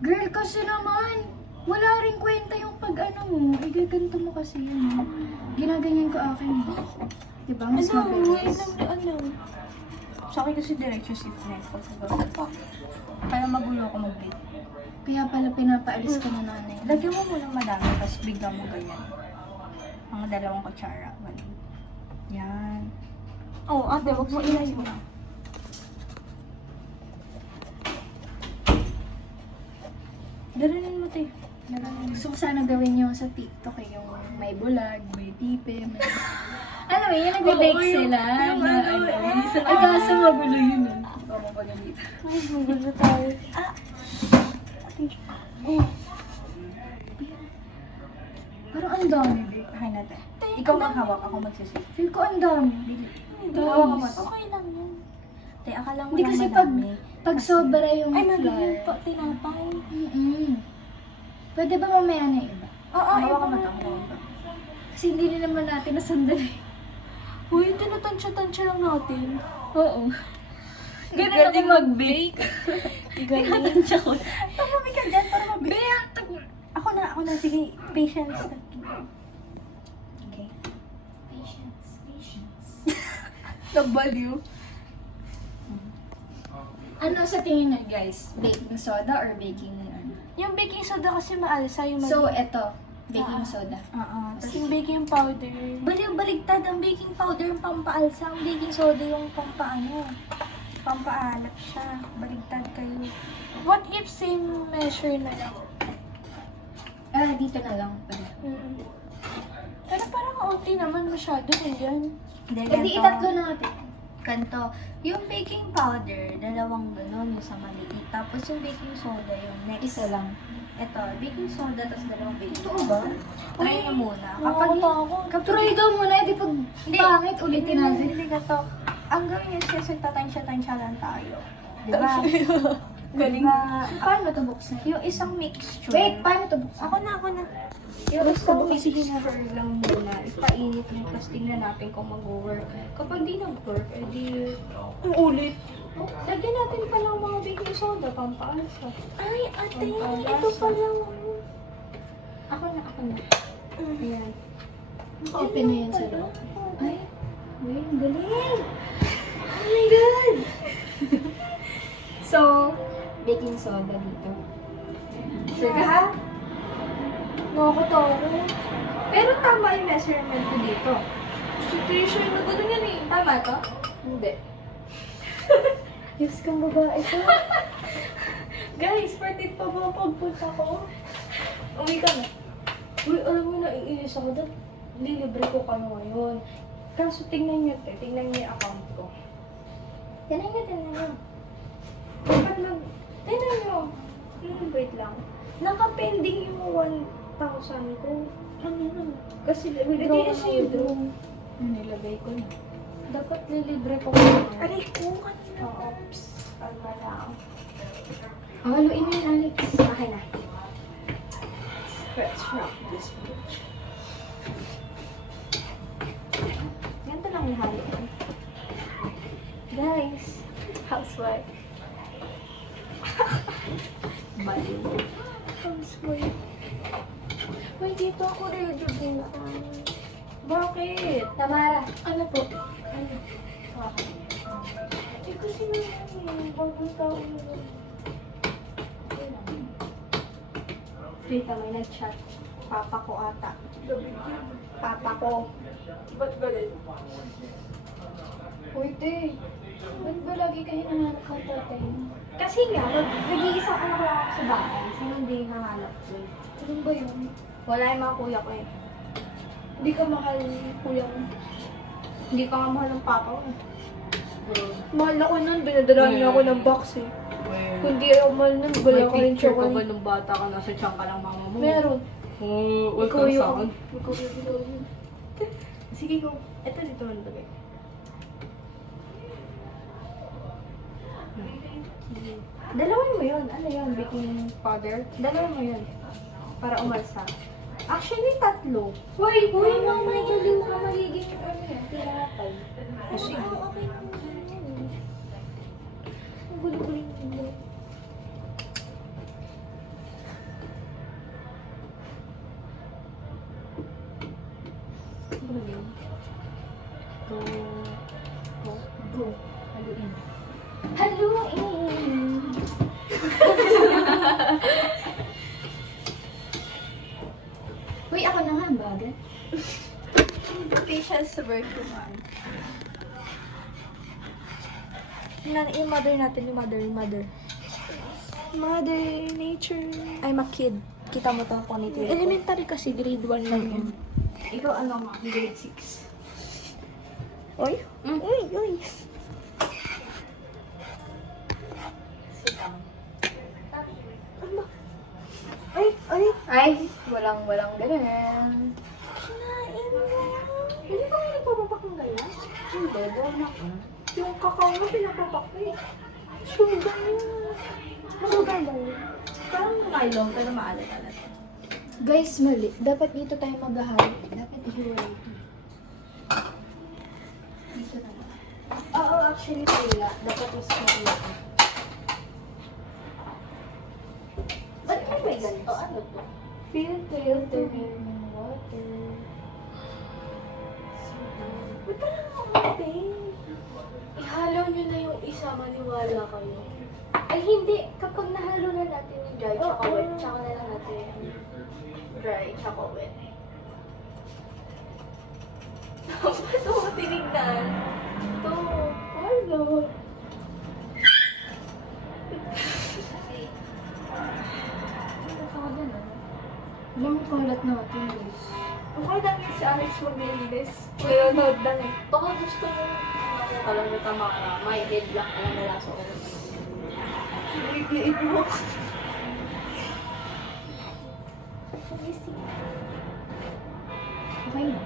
Girl, kasi naman, wala rin kwenta yung pag ano mo, igaganto mo kasi yun. Ginaganyan ko akin. Diba? Mas mabilis. Sa akin kasi diretso si Fred pag pa. Kaya magulo ako mag-bake. Kaya pala pinapaalis ka na nanay. Lagyan mo muna madami, tapos bigla mo ganyan. Mga 2 kutsara. Ganun. Yan. Oh, ate, wag mo ilayo na. Dalanin mo, te. Gusto ko sana gawin yung sa TikTok eh, yung may bulag, may tipe, may... Alam mo, yung nag-bake Oo, yung- sila. yung na ano, Ay, kaso magulo yun eh. Oo, magalita. Ay, magulo tayo. Oh, Parang ang dami. okay natin. Ikaw maghawak, ako magsisip. Feel ko ang dami. Hawak mo to. Okay lang yun. Te, akala mo Hindi lang kasi madami. pag sobra yung Ay, flour. magiging pa, tinapay. Pwede ba mamaya na iba? Oo, Hawak iba. mo to. Kasi hindi rin naman natin nasandali. Uy, tinatansya-tansya lang natin. Oo. Ganun ako Galing mag-bake. Tinatansya ko. Tumami ka dyan para mabili. Bea! Ako na. Sige, patience. Okay. Patience. Nabaliw. Ano sa tingin niyo guys? Baking soda or baking ano? Yung baking soda kasi maalsa yung So, eto. Baking soda. Tapos yung baking powder. Baligtad ang baking powder yung pampaalsa. Ang baking soda yung pampaano. Pampaalat siya. Baligtad kayo. What if same measure na lang? Ah, dito na lang pala. Pero parang okay naman masyado eh yan. Hindi, E di itatlo natin. Kanto. Yung baking powder, 2 ganun yung sa maliit. Tapos yung baking soda yung next. Isa lang. Ito, baking soda tapos 2 baking Totoo soda. ba? Try na muna. Try daw muna, di pag pangit ulitin natin. Hindi ka to. Ang gawin yun siya, tatansya-tansya lang tayo. Diba? Galing. Paano ito buksan? Yung isang mixture. Wait, paano ito buksan? Ako na. Yung isang mixture lang muna. Ipainit mo, tapos tingnan natin kung mag-work. Kapag di nag-work, edi... Ang ulit. Lagyan natin pa ng mga baking soda, pampaalsa. Ay, ate, ito pa lang. Ako na. Ayan. Open na yan sa loob. Ay, wait, ang galing. Oh my God! So, baking soda dito. Sure ka ha? Nakakatawa. Pero tama yung measurement ko dito. Situation na gano'n yan eh. Tama to? Hindi. Diyos kang babae ko. Guys, partid pa ba pagpunta ko? Uwi ka na. Uy, alam mo, naiinis ako dahil lilibre ko kayo ngayon. Kaso tingnan niyo, tingnan niyo yung account ko. Tingnan niyo. Kapag tingnan niyo. Wait lang. Naka-pending yung 1,000 ko. Ano yun? Kasi withdraw na withdraw. Nilagay ko na. Dapat lilibre ko ngayon. Aray ko, kanina. Oops. Kalma lang. Haluin mo yun, Alex. Okay na. Let's rock this bitch. Ganito lang yung halo. Guys, housewife. Baliw. Housewife. Uy, dito ako ready din. Bakit? Tamara. Ano po? Ano? Okay. Eh, kasi naman, bagong tao naman. Wait, may nag-chat. Papa ko ata. Papa ko. Ba't galit? Uy, te. Ba't ba lagi kayo nanganap ng tatay mo? Kasi nga, nag-iisang anak lang ako sa bahay. Sino hindi hahanap ko? Ano ba yun? Wala yung mga kuya ko eh. Hindi ka mahal ni kuya mo. Hindi ka nga mahal ng papa ko. Mahal ako nun, binadala niya ako ng box eh. Kung di ako mahal nun, bala ko rin chocolate. nung bata ka, nasa tiyan ka ng mama mo? Meron. Oh, Ikaw yung... Ikaw yung... Sige ko. Ito dito lang lagay. Dalawin mo yun. Ano yun? Baking powder? Dalawin mo yun. Para umalsa. Actually, 3. Uy, mama, hindi mo ka magiging ano yan, tinapay. Kasi, okay naman yun. Ang gulo-gulo. Haluin. Go. Go. Go. Haluin. Haluin! Uy, ako na nga, bagay. Patience sa bird ko man. Yung mother natin, yung mother. Mother nature. I'm a kid. Kita mo to ang ponytail ko. Elementary kasi, grade 1 lang yun. Ikaw ano nga? Grade 6. Oy? Uy, uy. Sit down. Ano? Ay, ay. Ay, walang ganun. Kinain mo. Hindi ba kayo nagpapapak ng gala? Hindi, doon ako. Yung kakao mo, pinapapak ko eh. Sugar yun. Sugar ba yun? Parang Milo, pero maalat-alat. Guys, mali. Dapat dito tayo maghahalo. Dapat ihiwalay ito. Dito na lang. Oo, actually, wala. Dapat mas mawala. Ba't mo ba ganito? Ano to? Filtering water. Ba't parang kamate? Ihalo nyo na yung isa, maniwala kayo. Ay, hindi. Kapag nahalo na natin yung dry tsaka Oo. wet, tsaka na lang natin yung dry tsaka wet. Ba't mo tinignan? Ito. Halo. Nakakagan ah. Alam mo kalat natin, guys. Okay lang yun si Alex maglilinis. Mayroon lang eh. Baka gusto mo alam mo tama ka, may headlock ka lang nila sa ulo. Liit mo. Okay na.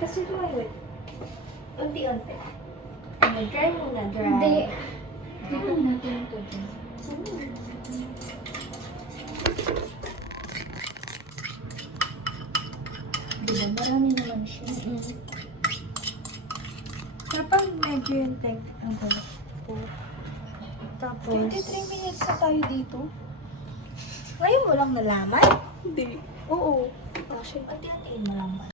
Kasi wait. Unti-unti. Dry muna, dry. Hindi. Tignan natin ito dyan. Diba, marami naman siya. Kapag medyo yung tech, ano po. Tapos... 23 minutes na tayo dito. Ngayon mo lang nalaman? Hindi. Oo. Actually, unti-untiin mo lang ba?